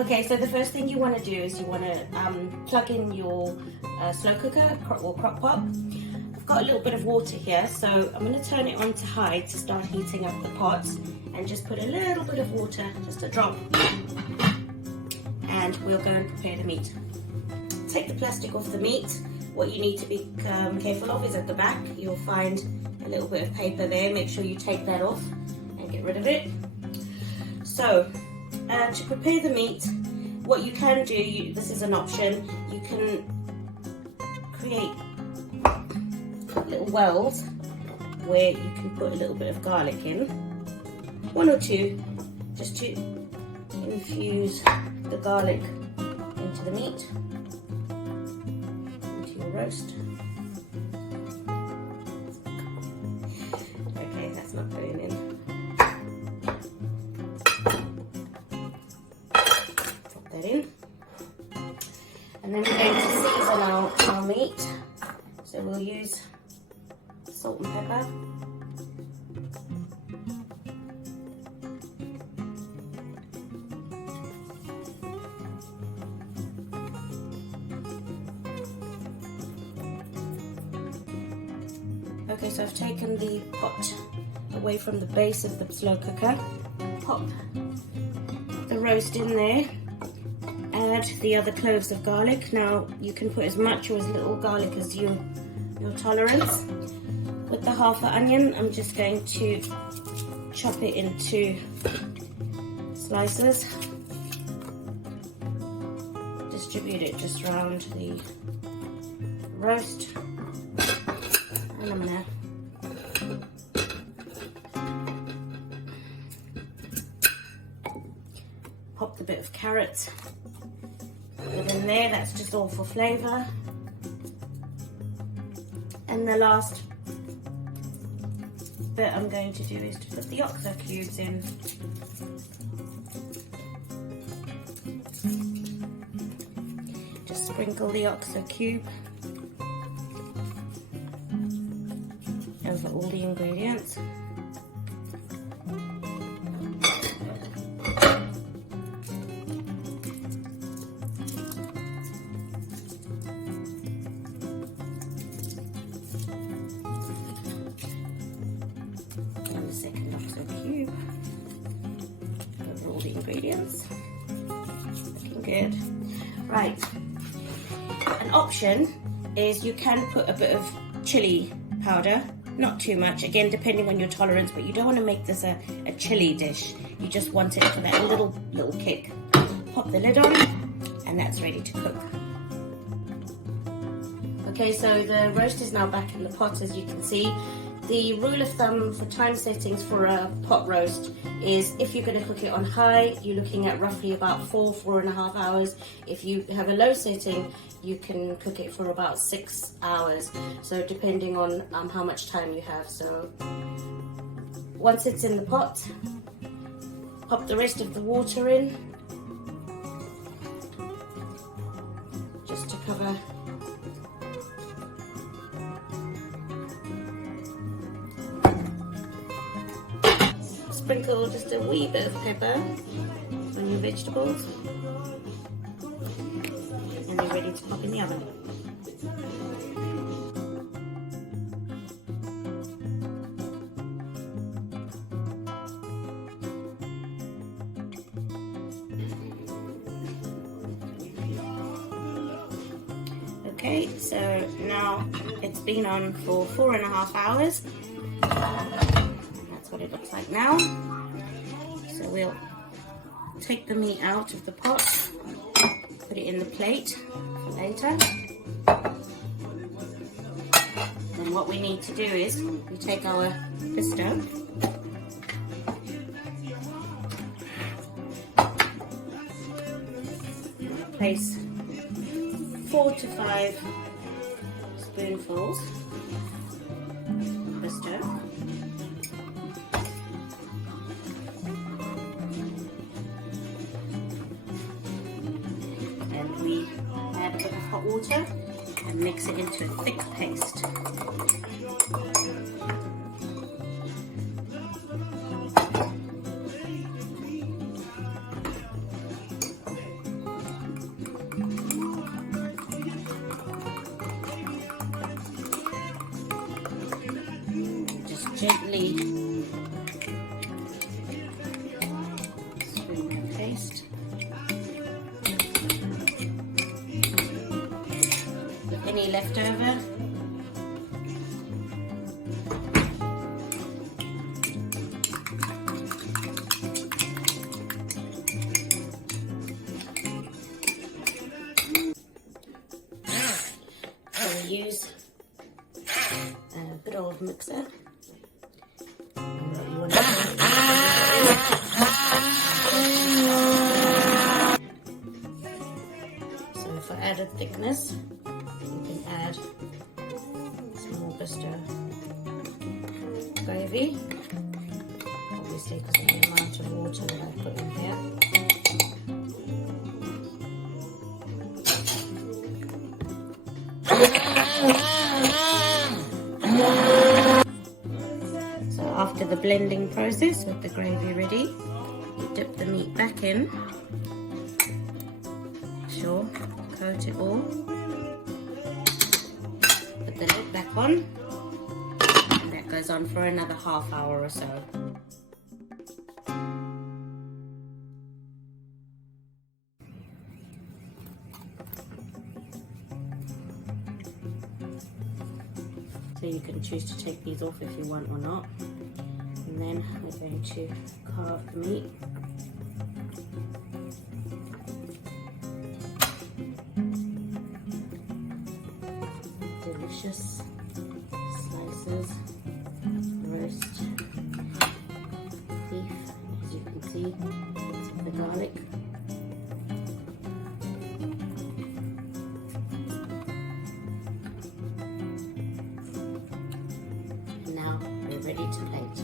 Okay, so the first thing you want to do is you want to plug in your slow cooker or crock pot. I've got a little bit of water here, so I'm going to turn it on to high to start heating up the pot, and just put a little bit of water, just a drop, and we'll go and prepare the meat. Take the plastic off the meat. What you need to be careful of is at the back you'll find a little bit of paper there. Make sure you take that off and get rid of it. So to prepare the meat, what you can do, this is an option, you can create little wells where you can put a little bit of garlic in, 1 or 2, just to infuse the garlic into the meat, into your roast. Okay, that's not going in. In. And then we're going to season our meat. So we'll use salt and pepper. Okay, so I've taken the pot away from the base of the slow cooker. Pop the roast in there. Add the other cloves of garlic. Now you can put as much or as little garlic as your tolerance. With the half an onion, I'm just going to chop it into slices. Distribute it just around the roast. And I'm gonna pop the bit of carrot in there. That's just all for flavour. And the last bit I'm going to do is to put the oxo cubes in. Just sprinkle the oxo cube over all the ingredients. Second oxo cube over all the ingredients. Looking good. Right. An option is you can put a bit of chili powder, not too much, again depending on your tolerance, but you don't want to make this a chili dish. You just want it for that little kick. Pop the lid on, and that's ready to cook. Okay, so the roast is now back in the pot, as you can see. The rule of thumb for time settings for a pot roast is if you're going to cook it on high, you're looking at roughly about 4.5 hours. If you have a low setting, you can cook it for about 6 hours. So depending on how much time you have. So once it's in the pot, pop the rest of the water in, just to cover. Sprinkle just a wee bit of pepper on your vegetables, and they're ready to pop in the oven. Okay, so now it's been on for 4.5 hours. That's what it looks like now. So we'll take the meat out of the pot, put it in the plate for later. Then what we need to do is we take our pesto, place 4 to 5 spoonfuls of pesto. And we add a bit of hot water and mix it into a thick paste. gently through the paste. Any leftover, so we use a good old mixer. And what you want to do so for added thickness, you can add some Augusta gravy, obviously because of the amount of water that I put in here. So after the blending process with the gravy ready, you dip the meat back in, sure, coat it all, put the lid back on, and that goes on for another half hour or so. So you can choose to take these off if you want or not. And then we're going to carve the meat. Delicious slices, roast beef, as you can see, lots of the garlic. Now we're ready to plate.